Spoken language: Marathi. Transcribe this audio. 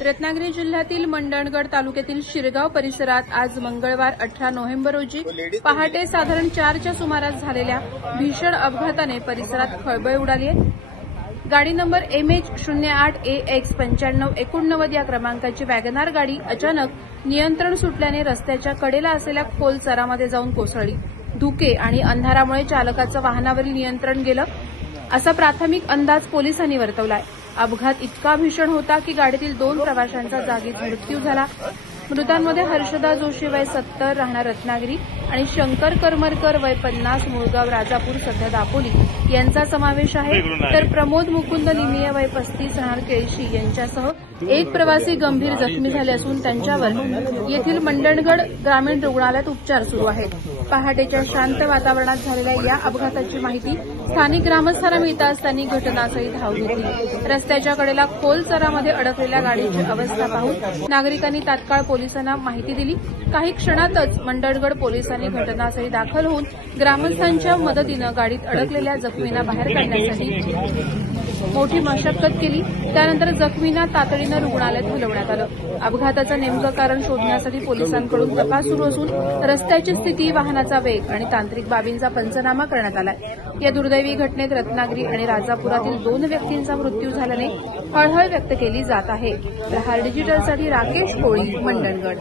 रत्नागिरी जिल्ह्यातील मंडणगड तालुक्यातील शिरगाव परिसरात आज मंगळवार 18 नोव्हेंबर रोजी पहाटे साधारण 4च्या सुमारास झालेल्या भीषण अपघाताने परिसरात खळबळ उडाली आहे। गाडी नंबर MH08AX9589 या क्रमांकाची वॅगनार गाडी अचानक नियंत्रण सुटल्याने रस्त्याच्या कडेला असलेल्या खोल चरामध्ये जाऊन कोसळली। धुके आणि अंधारामुळे चालकाचं वाहनावरील नियंत्रण गेलं, असा प्राथमिक अंदाज पोलिसांनी वर्तवलाय। अपघात इतका भीषण होता की गाडीतील 2 प्रवाशांचा जागीच मृत्यू झाला। मृतांमध्ये हर्षदा जोशी वय 70 राहणार रत्नागिरी आणि शंकर करमरकर वय 50 मूळगाव राजापूर सध्या दापोली यांचा समावेश आहे, तर प्रमोद मुकुंद लिमिये वय 35 राहणार केळशी यांच्यासह एक प्रवासी गंभीर जखमी झाले असून त्यांच्यावर येथील मंडणगड ग्रामीण रुग्णालयात उपचार सुरू आहेत। पहाटेच्या शांत वातावरणात झालेल्या या अपघाताची माहिती स्थानिक ग्रामस्थांना मिळताच त्यांनी घटनास्थळी धाव घेतली। रस्त्याच्या कडेला खोल चरामध्ये अडकलेल्या गाडीची अवस्था पाहून नागरिकांनी तात्काळ पोलिसांना माहिती दिली। काही क्षणातच मंडणगड पोलिसांनी घटनास्थळी दाखल होऊन ग्रामस्थांच्या मदतीनं गाडीत अडकलेल्या जखमींना बाहेर काढण्यासाठी मोठी मशक्कत केली। त्यानंतर जखमींना तातडीनं रुग्णालयात हलवण्यात आलं। अपघाताचं नेमकं कारण शोधण्यासाठी पोलिसांकडून तपास सुरू असून रस्त्याची स्थिती, वाहनाचा वेग आणि तांत्रिक बाबींचा पंचनामा करण्यात आलाय। या दुर्दैवी घटनेत रत्नागिरी आणि राजापुरातील 2 व्यक्तींचा मृत्यू झाल्याने हळहळ व्यक्त केली जात आहे। प्रहार डिजिटलसाठी राकेश कोळी, मंडणगड।